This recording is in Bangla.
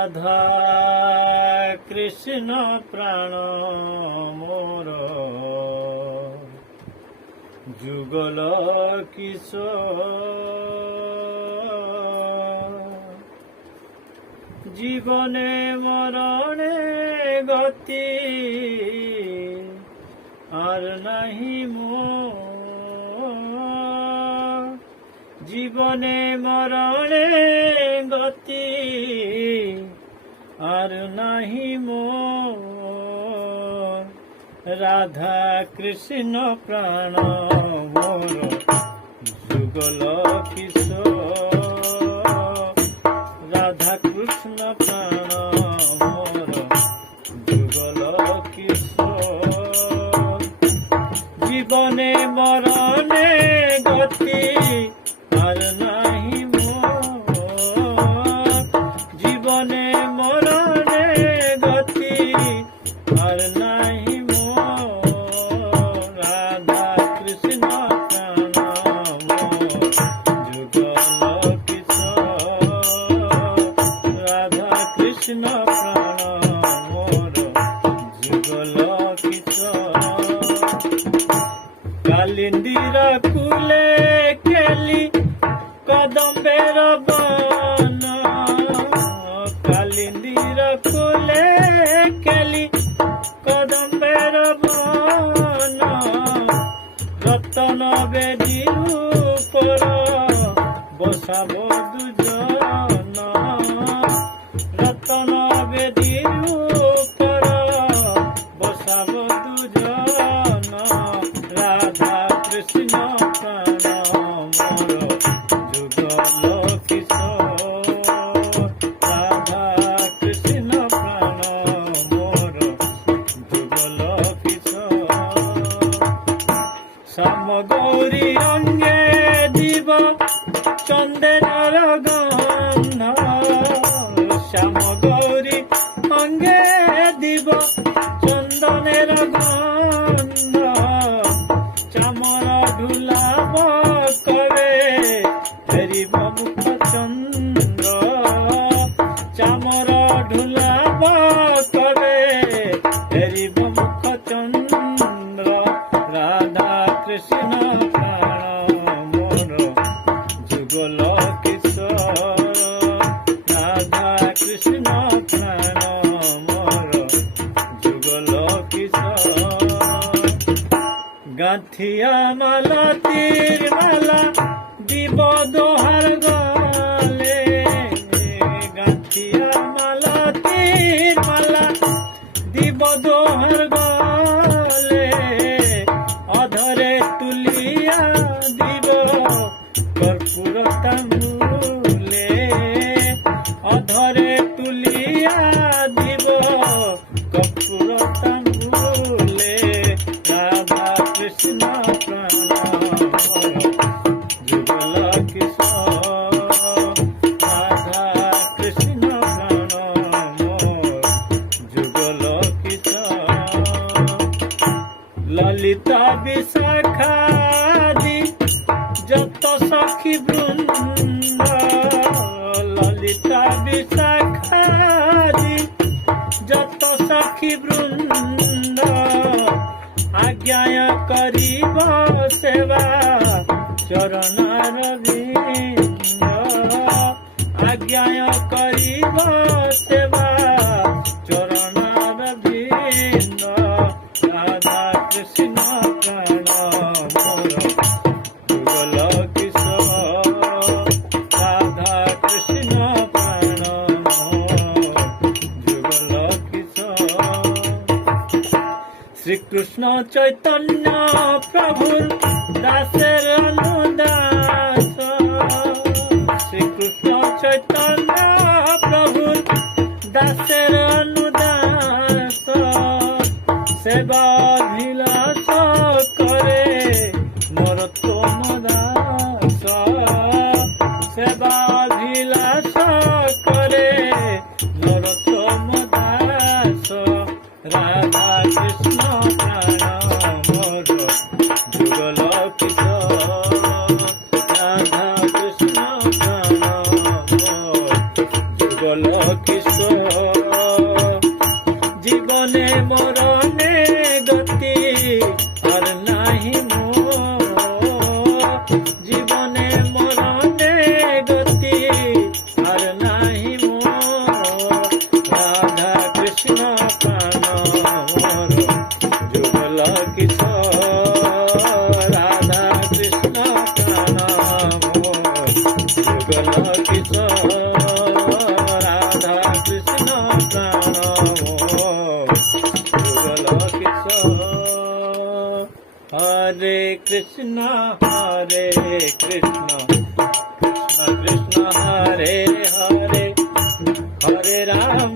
রাধা কৃষ্ণ প্রাণ মোর যুগল কিশোর জীবনে মরণে গতি আর নাহি মোর জীবনে মরণে গতি আর নাহি মোর রাধা কৃষ্ণ প্রাণ মোর যুগল কিশোর রাধা কৃষ্ণ প্রাণ মোর যুগল কিশোর জীবনে মরণে গতি আর নাহি মোর জীবনে মরণে গতি আর নাহি মোর রাধা কৃষ্ণ প্রাণ মোর যুগল কিশোর রাধা কৃষ্ণ প্রাণ মোর যুগল কিশোর কালিন্দীর কুলে কেলি কদম্বের বন কালিন্দীর কুলে কেলি কদম্বের বন রতন বেদী উপর বসাব দুজন রতন বেদী উপর বসাব দুজন রাধা কৃষ্ণ প্রাণ মোর যুগল কিশোর রাধা কৃষ্ণ প্রাণ মোর যুগল কিশোর শ্যামগৌরী অঙ্গে দিব চন্দনের গন্ধ শ্যামগৌরী অঙ্গে দিব চন্দনের গন্ধ চামর ঢুলাব করে হেরিব মুখ চন্দ্র চামর ঢুলাব করে হেরিব মুখ চন্দ্র রাধা কৃষ্ণ প্রাণ মোর যুগল কিশোর রাধা কৃষ্ণ প্রাণ মোর যুগল কিশোর গাঁথিয়া মালা তীর মালা দিব দোহার গলে গাঁথিয়া মালা তীর মালা দিব দোহার গলে অধরে তুলিয়া দিব কর্পূর তাম্বুলে অধরে তুলিয়া দিব কর্পূর তাম্বুলে রাধা কৃষ্ণ প্রাণ যুগল কিশোর রাধা কৃষ্ণ প্রাণ মোর যুগল কিশোর ললিতা বিশাখাদি যত সখী বৃন্দ ললিতা বিশাখাদি যত সখী বৃন্দ আজ্ঞায় করিব সেবা চরণার বিন্দ আজ্ঞায় করিব সেবা চরণার বিন্দ রাধা কৃষ্ণ প্রাণ মোর যুগল কিশোর রাধা কৃষ্ণ প্রাণ মোর যুগল কিশোর শ্রীকৃষ্ণ চৈতন্য প্রভুর দাসের অনুদাস শ্রীকৃষ্ণ চৈতন্য প্রভুর দাসের অনুদাস সেবাভিলাষ করে নরোত্তম দাস সেবাভিলাষ করে নরোত্তম দাস রাধা কৃষ্ণ প্রাণ মোর যুগল কিশোর রাধা কৃষ্ণ প্রাণ মোর যুগল কিশোর हरे कृष्ण कृष्ण कृष्ण हरे हरे, हरे राम